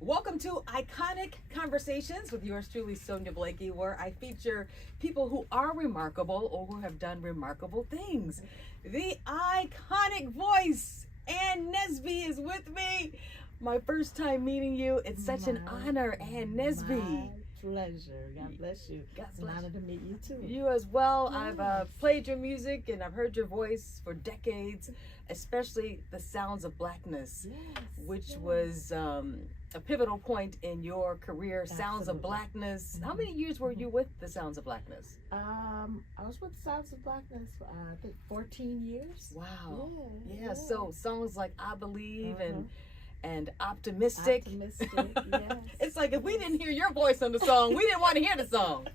Welcome to Iconic Conversations with yours truly, Sonya Blakey, where I feature people who are remarkable or who have done remarkable things. The iconic voice, Ann Nesby, is with me. My first time meeting you. It's such an honor, Ann Nesby. Pleasure. God bless you. It's an honor to meet you too. You as well. Yes. I've played your music and I've heard your voice for decades, especially the Sounds of Blackness, which was a pivotal point in your career. Absolutely. Sounds of Blackness. How many years were you with the Sounds of Blackness? I was with Sounds of Blackness for I think 14 years. Wow. Yeah. So songs like I Believe and Optimistic. Yes. It's like if we didn't hear your voice on the song, we didn't want to hear the song.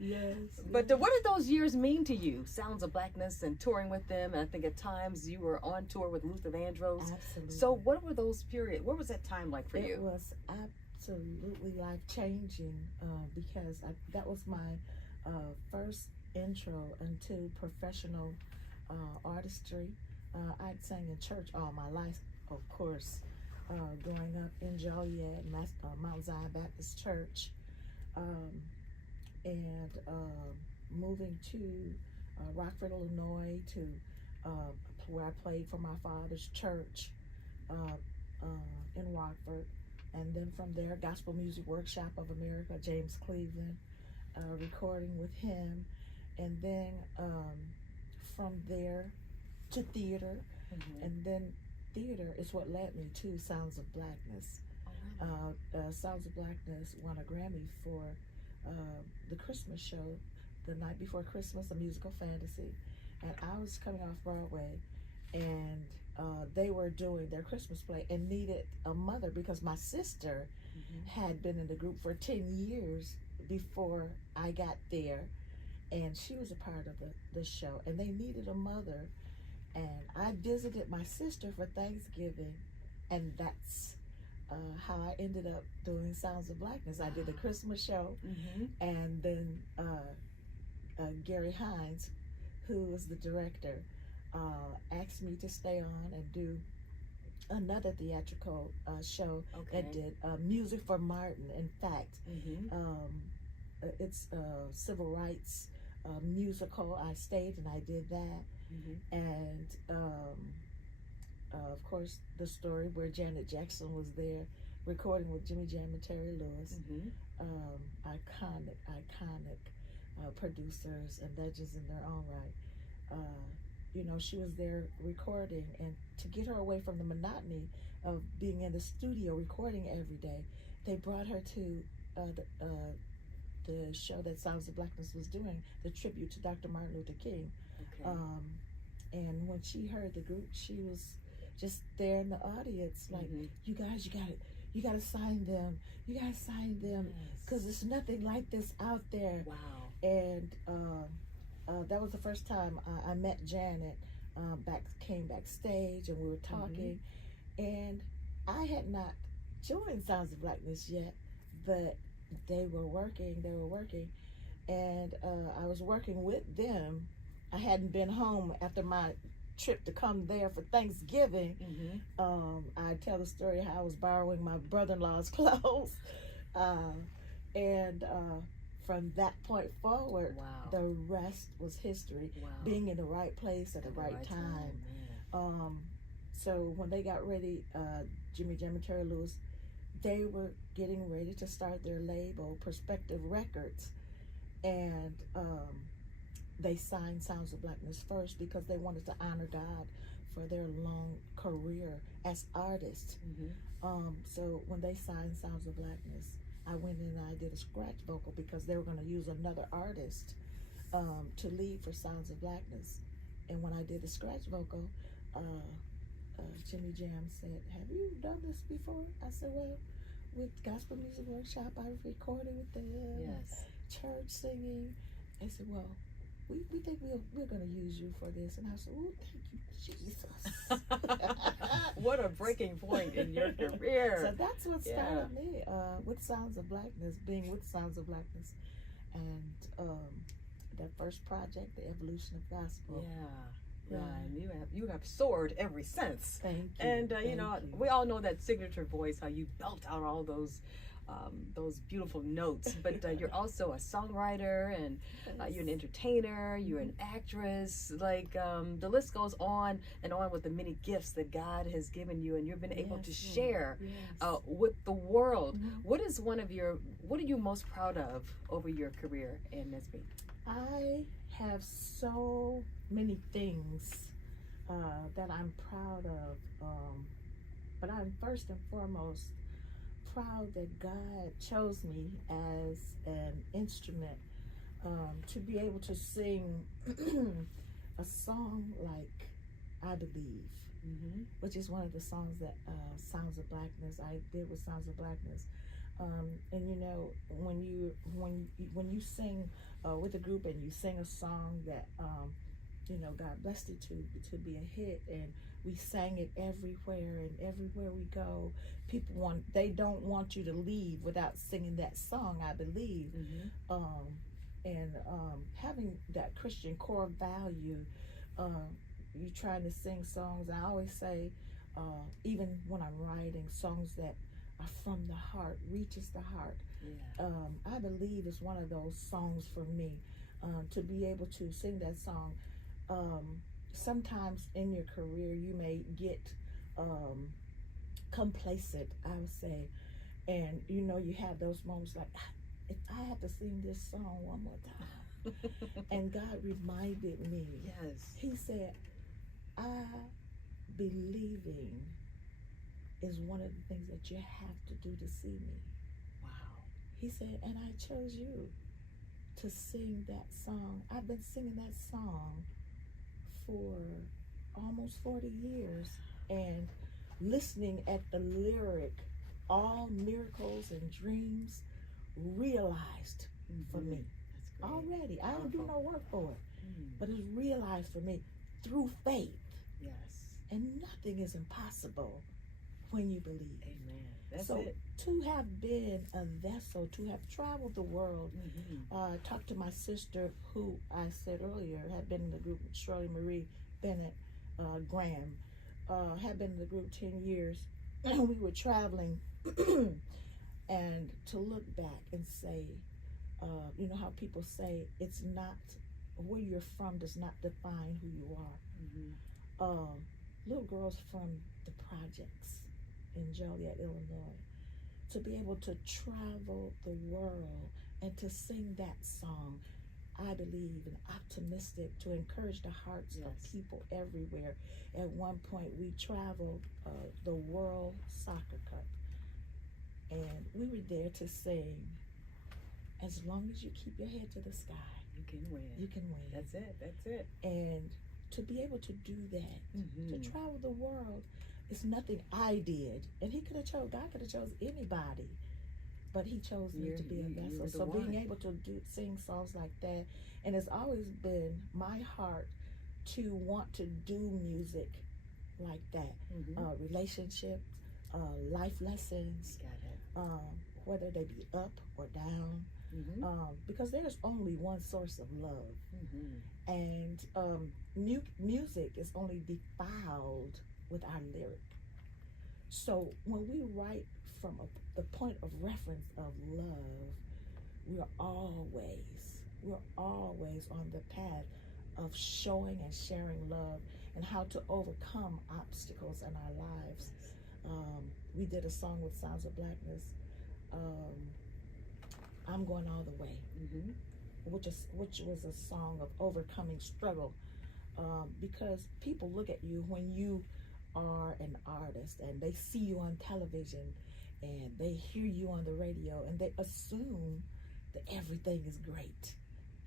Yes. But what did those years mean to you? Sounds of Blackness and touring with them, and I think at times you were on tour with Luther Vandross. Absolutely. So what were those periods? What was that time like for you? It was absolutely life-changing because that was my first intro into professional artistry. I'd sang in church all my life, of course, growing up in Joliet, Mount Zion Baptist Church, and moving to Rockford, Illinois, to where I played for my father's church in Rockford, and then from there, Gospel Music Workshop of America, James Cleveland, recording with him, and then from there to theater, and then theater is what led me to Sounds of Blackness. Sounds of Blackness won a Grammy for the Christmas show, The Night Before Christmas, a musical fantasy. And I was coming off Broadway, and they were doing their Christmas play and needed a mother because my sister had been in the group for 10 years before I got there, and she was a part of the show, and they needed a mother. And I visited my sister for Thanksgiving, and that's how I ended up doing Sounds of Blackness. I did a Christmas show, and then Gary Hines, who was the director, asked me to stay on and do another theatrical show that did music for Martin. In fact, it's a civil rights musical. I stayed and I did that. And of course, the story where Janet Jackson was there recording with Jimmy Jam and Terry Lewis. Iconic producers and legends in their own right. You know, she was there recording, and to get her away from the monotony of being in the studio recording every day, they brought her to the show that Sounds of Blackness was doing, the tribute to Dr. Martin Luther King. And when she heard the group, she was just there in the audience, like, you guys, you gotta sign them. You gotta sign them, because there's nothing like this out there. Wow. And that was the first time I met Janet. Came backstage and we were talking, and I had not joined Sounds of Blackness yet, but they were working, and I was working with them. I hadn't been home after my trip to come there for Thanksgiving. I tell the story how I was borrowing my brother-in-law's clothes, and from that point forward, the rest was history. Being in the right place at the right time. So when they got ready, Jimmy Jam and Terry Lewis, they were getting ready to start their label, Perspective Records, and they signed Sounds of Blackness first because they wanted to honor God for their long career as artists. So when they signed Sounds of Blackness, I went in and I did a scratch vocal because they were going to use another artist to lead for Sounds of Blackness. And when I did the scratch vocal, Jimmy Jam said, "Have you done this before?" I said, "Well, with Gospel Music Workshop, I recorded with them, church singing." I said, "Well, we think we're going to use you for this." And I said, "Oh, thank you, Jesus." What a breaking point in your career. So that's what started me with Sounds of Blackness, being with Sounds of Blackness. And that first project, The Evolution of Gospel. Yeah. And you have soared ever since. Thank you. And Thank you. we all know that signature voice, how you belt out all those beautiful notes. But you're also a songwriter, and you're an entertainer. You're an actress. Like the list goes on and on with the many gifts that God has given you, and you've been able to share with the world. What are you most proud of over your career in Nesby? I have so many things that I'm proud of, but I'm first and foremost proud that God chose me as an instrument to be able to sing a song like I Believe, which is one of the songs that Sounds of Blackness I did with Sounds of Blackness. And you know, when you sing with a group and you sing a song that you know, God blessed it to be a hit, and we sang it everywhere, and everywhere we go, they don't want you to leave without singing that song, I Believe. And having that Christian core value, you trying to sing songs. I always say, even when I'm writing songs that are from the heart, reaches the heart. I Believe is one of those songs for me. To be able to sing that song, sometimes in your career you may get complacent, I would say, and you know, you have those moments like, if I have to sing this song one more time. And God reminded me, he said, I believing is one of the things that you have to do to see me. Wow. He said, and I chose you to sing that song. I've been singing that song for almost 40 years, and listening at the lyric, all miracles and dreams realized for me already. I don't do no work for it, but it's realized for me through faith. And nothing is impossible when you believe. Amen. That's so it. To have been a vessel, to have traveled the world, talked to my sister, who I said earlier had been in the group, Shirley Marie Bennett Graham, had been in the group 10 years. We were traveling, and to look back and say, you know how people say, it's not, where you're from does not define who you are. Little girls from the projects in Joliet, Illinois, to be able to travel the world and to sing that song, I Believe, and optimistic, to encourage the hearts of people everywhere. At one point we traveled the World Soccer Cup, and we were there to sing, as long as you keep your head to the sky, you can win. You can win. That's it. And to be able to do that, to travel the world, it's nothing I did. And he could have chose, God could have chose anybody, but he chose me to be a vessel. So being able to sing songs like that, and it's always been my heart to want to do music like that. Relationships, life lessons, whether they be up or down, because there's only one source of love. And music is only defiled with our lyric. So when we write from the point of reference of love, we're always on the path of showing and sharing love, and how to overcome obstacles in our lives. We did a song with Sounds of Blackness, I'm Going All the Way, which was a song of overcoming struggle, because people look at you when you are an artist, and they see you on television, and they hear you on the radio, and they assume that everything is great,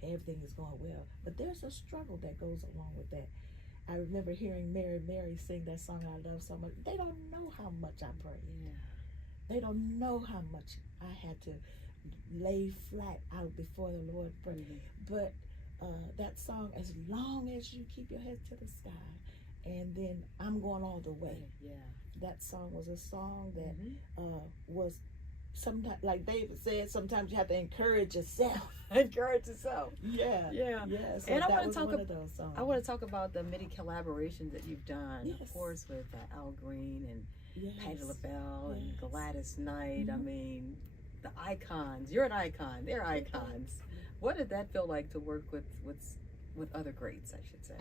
everything is going well. But there's a struggle that goes along with that. I remember hearing Mary sing that song I love so much. They don't know how much I prayed. They don't know how much I had to lay flat out before the Lord. But that song, as long as you keep your head to the sky, and then I'm Going All the Way. That song was a song that was sometimes, like David said, sometimes you have to encourage yourself. Encourage yourself. Yeah. Yeah. So And I that want to was talk. one of those songs. I want to talk about the many collaborations that you've done. Yes. Of course, with Al Green and Yes. Patti LaBelle and Yes. Gladys Knight. I Mhm. mean, the icons. You're an icon. They're icons. What did that feel like to work with other greats? I should say.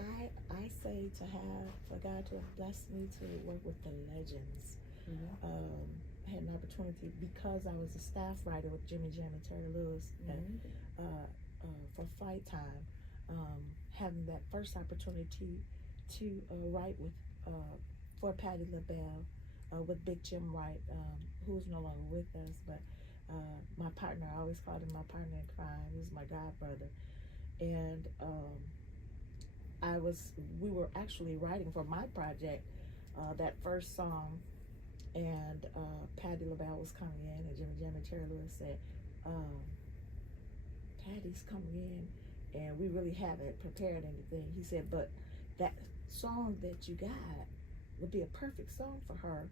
I say for God to have blessed me to work with the legends. Mm-hmm. I had an opportunity because I was a staff writer with Jimmy Jam and Terry Lewis for Fight Time. Having that first opportunity to write with for Patti LaBelle with Big Jim Wright, who's no longer with us, but my partner. I always called him my partner in crime. He was my godbrother, and we were actually writing for my project that first song, and Patti LaBelle was coming in, and Jimmy Jam and Terry Lewis said, Patty's coming in, and we really haven't prepared anything. He said, but that song that you got would be a perfect song for her,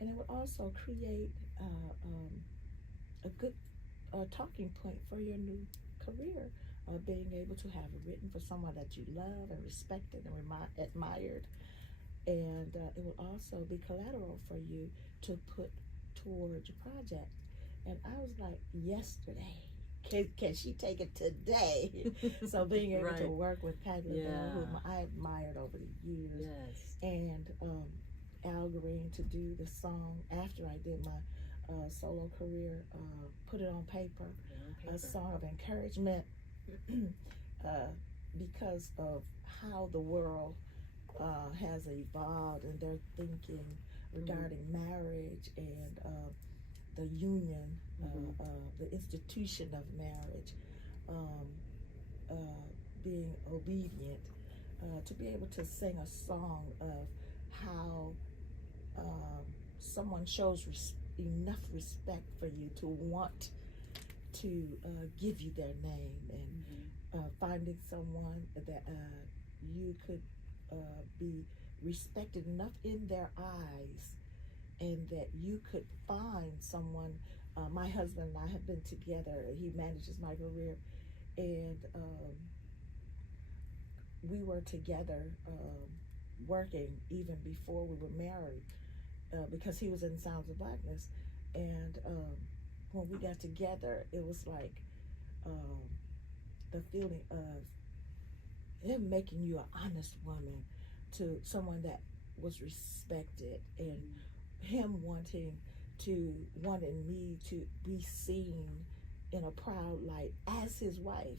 and it would also create a good talking point for your new career, being able to have it written for someone that you love and respected and admired, and it will also be collateral for you to put towards your project. And I was like, yesterday, can she take it today? So being able to work with Patti LaBelle, whom I admired over the years, and Al Green to do the song after I did my solo career, put it on paper, a song of encouragement, because of how the world has evolved and their thinking regarding marriage and the union, the institution of marriage, being obedient, to be able to sing a song of how someone shows enough respect for you to want to give you their name, and finding someone that you could be respected enough in their eyes, and that you could find someone. My husband and I have been together. He manages my career, and we were together working even before we were married, because he was in Sounds of Blackness, and when we got together, it was like the feeling of him making you an honest woman to someone that was respected, and him wanting me to be seen in a proud light as his wife,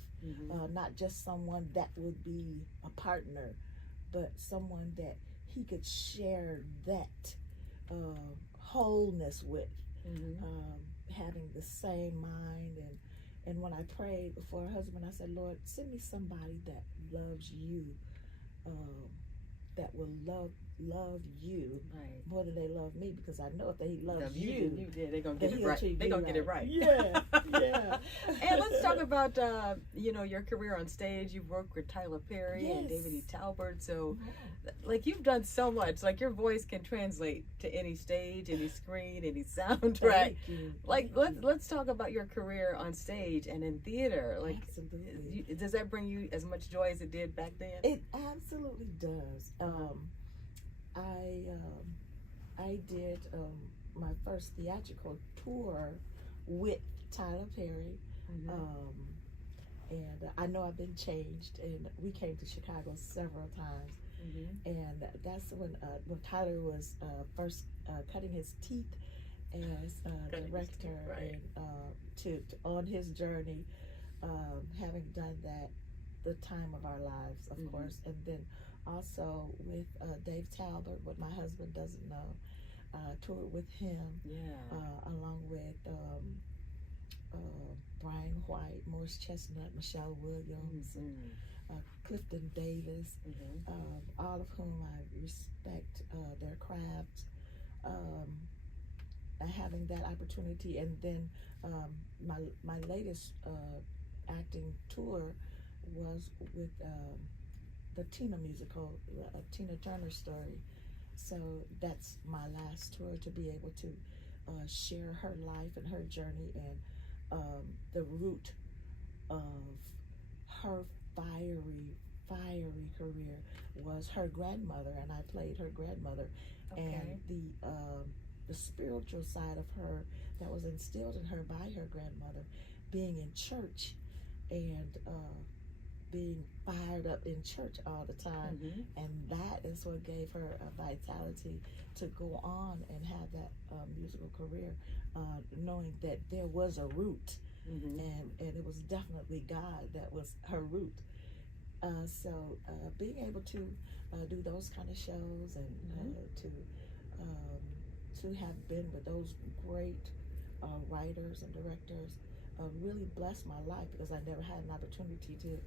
not just someone that would be a partner, but someone that he could share that wholeness with, having the same mind. And when I prayed before her husband, I said, Lord, send me somebody that loves you, that will love you more than they love me, because I know if they love you, they're gonna get it right. They're gonna get it right. Yeah, yeah. And let's talk about your career on stage. You've worked with Tyler Perry and David E. Talbert, so like you've done so much. Like your voice can translate to any stage, any screen, any soundtrack. Like let's talk about your career on stage and in theater. Like, absolutely. Does that bring you as much joy as it did back then? It absolutely does. I did my first theatrical tour with Tyler Perry, and I know I've been changed, and we came to Chicago several times, and that's when Tyler was first cutting his teeth as director, and to on his journey, having done that, the time of our lives, of course, and then also with Dave Talbot, what my husband doesn't know, toured with him, along with Brian White, Morris Chestnut, Michelle Williams, Clifton Davis, all of whom I respect their craft, having that opportunity. And then my latest acting tour was with the Tina musical, Tina Turner Story. So that's my last tour, to be able to share her life and her journey, and the root of her fiery career was her grandmother, and I played her grandmother. Okay. And the spiritual side of her that was instilled in her by her grandmother, being in church and being fired up in church all the time, and that is what gave her a vitality to go on and have that musical career, knowing that there was a root, and it was definitely God that was her root. So being able to do those kind of shows, and to have been with those great writers and directors really blessed my life, because I never had an opportunity to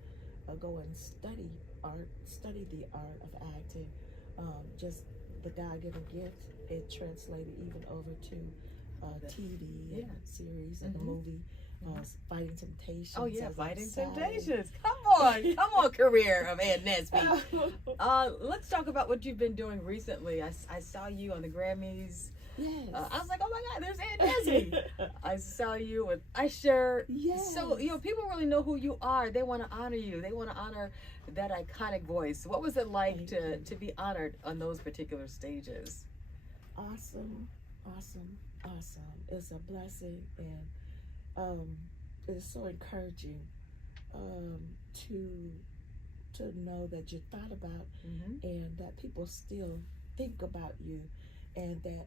go and study the art of acting. Just the God-given gift, it translated even over to TV and series and the movie. Fighting Temptations. Oh yeah, Fighting Temptations. Come on, career of Ann Nesby. Let's talk about what you've been doing recently. I saw you on the Grammys. Yes. I was like, oh my God, there's Ann Nesby. I saw you with Usher. Yes. So people really know who you are. They want to honor you. They want to honor that iconic voice. What was it like to be honored on those particular stages? Awesome. It's a blessing, and it's so encouraging to know that you're thought about, and that people still think about you, and that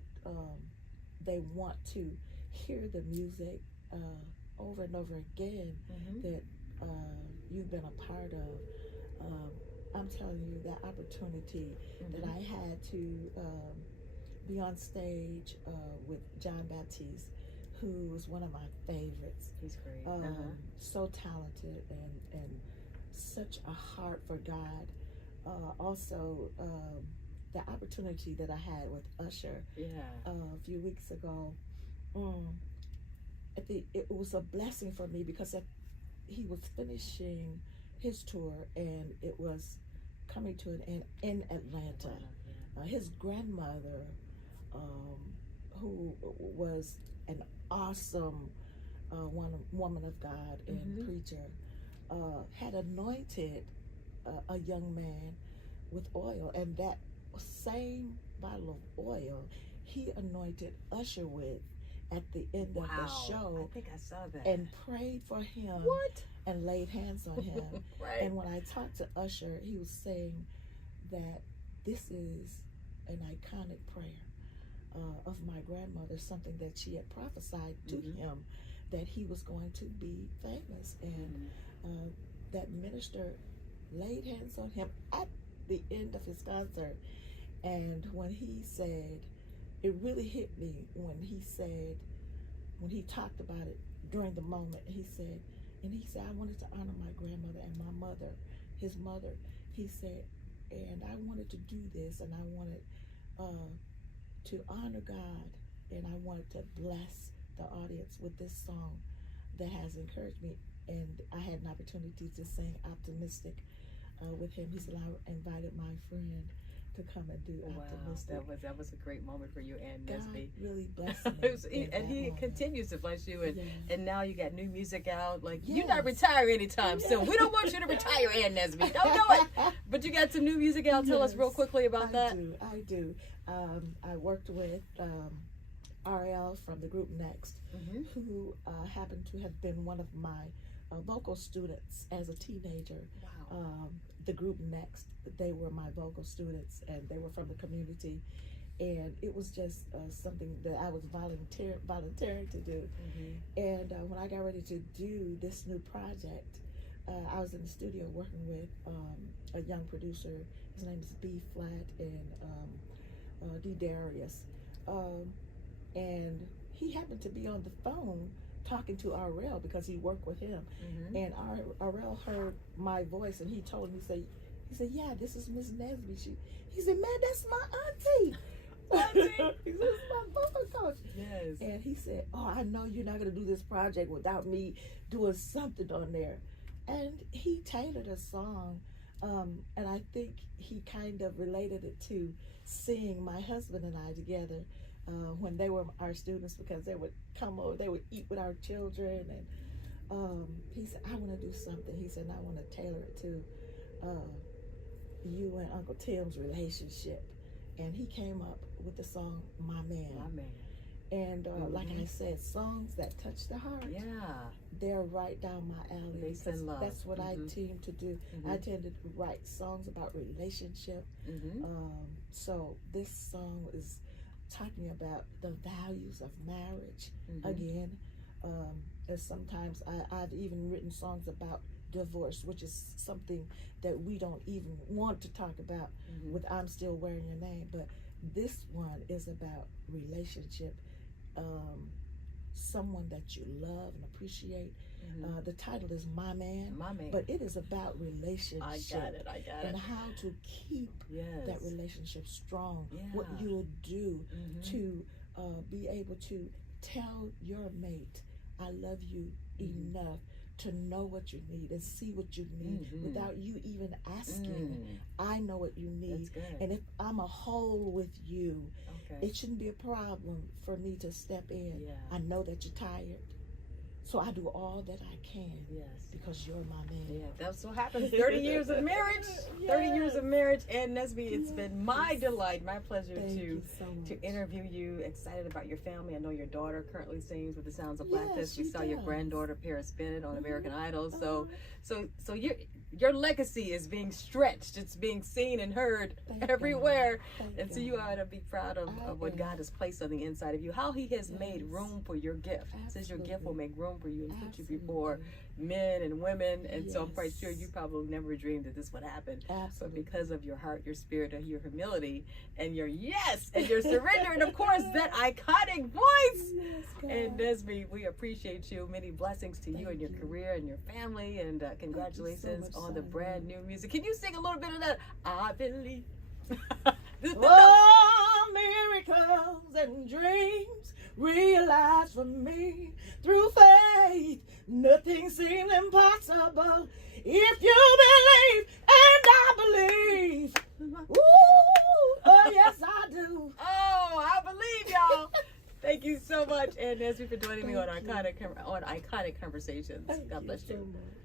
they want to hear the music over and over again that you've been a part of. I'm telling you, that opportunity that I had to be on stage with John Baptiste, who was one of my favorites. He's great. So talented, and such a heart for God. Also, the opportunity that I had with Usher a few weeks ago, it was a blessing for me, because he was finishing his tour, and it was coming to an end in Atlanta. His grandmother, who was an awesome woman of God and preacher, had anointed a young man with oil, and that same bottle of oil he anointed Usher with at the end of the show. I think I saw that. And prayed for him. What? And laid hands on him. Right. And when I talked to Usher, he was saying that this is an iconic prayer of my grandmother, something that she had prophesied to him, that he was going to be famous. And that minister laid hands on him at the end of his concert. And when he said, it really hit me when he talked about it during the moment, he said, I wanted to honor my grandmother and my mother, his mother. He said, and I wanted to do this, and I wanted to honor God, and I wanted to bless the audience with this song that has encouraged me. And I had an opportunity to sing Optimistic with him. He said, I invited my friend to come and do Optimistic. That was a great moment for you, Ann Nesby. God really blessed me. And he continues to bless you, and now you got new music out. Like, Yes. you're not retiring anytime soon. We don't want you to retire, Ann Nesby. Don't do it. But you got some new music out. Tell us real quickly about that. I do. I worked with RL from the group Next, who happened to have been one of my vocal students as a teenager. Wow. The group Next, they were my vocal students, and they were from the community, and it was just something that I was volunteering to do. And when I got ready to do this new project, I was in the studio working with a young producer. His name is B Flat and D Darius, and he happened to be on the phone talking to RL because he worked with him. And RL heard my voice, and he told me, he said, yeah, this is Miss Nesby. He said, man, that's my auntie. He said, it's my vocal coach. Yes. And he said, oh, I know you're not going to do this project without me doing something on there. And he tailored a song, and I think he kind of related it to seeing my husband and I together when they were our students, because they would come over, they would eat with our children, and he said, I want to do something. He said, I want to tailor it to you and Uncle Tim's relationship. And he came up with the song My Man. My Man. And like I said, songs that touch the heart. Yeah. They're right down my alley. Based in love. That's what I tend to do. I tend to write songs about relationship. So this song is talking about the values of marriage. Again, and sometimes I've even written songs about divorce, which is something that we don't even want to talk about with I'm Still Wearing Your Name. But this one is about relationship, someone that you love and appreciate. The title is My Man, but it is about relationship. I got it. And how to keep that relationship strong. What you'll do to be able to tell your mate, I love you enough to know what you need and see what you need without you even asking. I know what you need. And if I'm a whole with you, it shouldn't be a problem for me to step in. I know that you're tired, so I do all that I can because you're my man. Yeah, that's what happens. 30 years of marriage. 30 years of marriage. And Nesby, it's been my delight, my pleasure to interview you. Excited about your family. I know your daughter currently sings with the Sounds of Blackness. We saw your granddaughter Paris Bennett on American Idol. So your legacy is being stretched. It's being seen and heard everywhere. And so you ought to be proud of what God has placed on the inside of you, how he has made room for your gift. Says your gift will make room for you and put you before men and women. And so I'm quite sure you probably never dreamed that this would happen. But because of your heart, your spirit, and your humility, and your and your surrender, and of course that iconic voice. And Nesby, we appreciate you. Many blessings to you and your career and your family, and congratulations on the brand new music. Can you sing a little bit of that? I believe. Oh, miracles and dreams realized for me through faith. Nothing seems impossible if you believe, and I believe. Ooh, oh yes, I do. Oh, I believe, y'all. Thank you so much, and Nesby, for joining me on Iconic Conversations. God bless you. So much.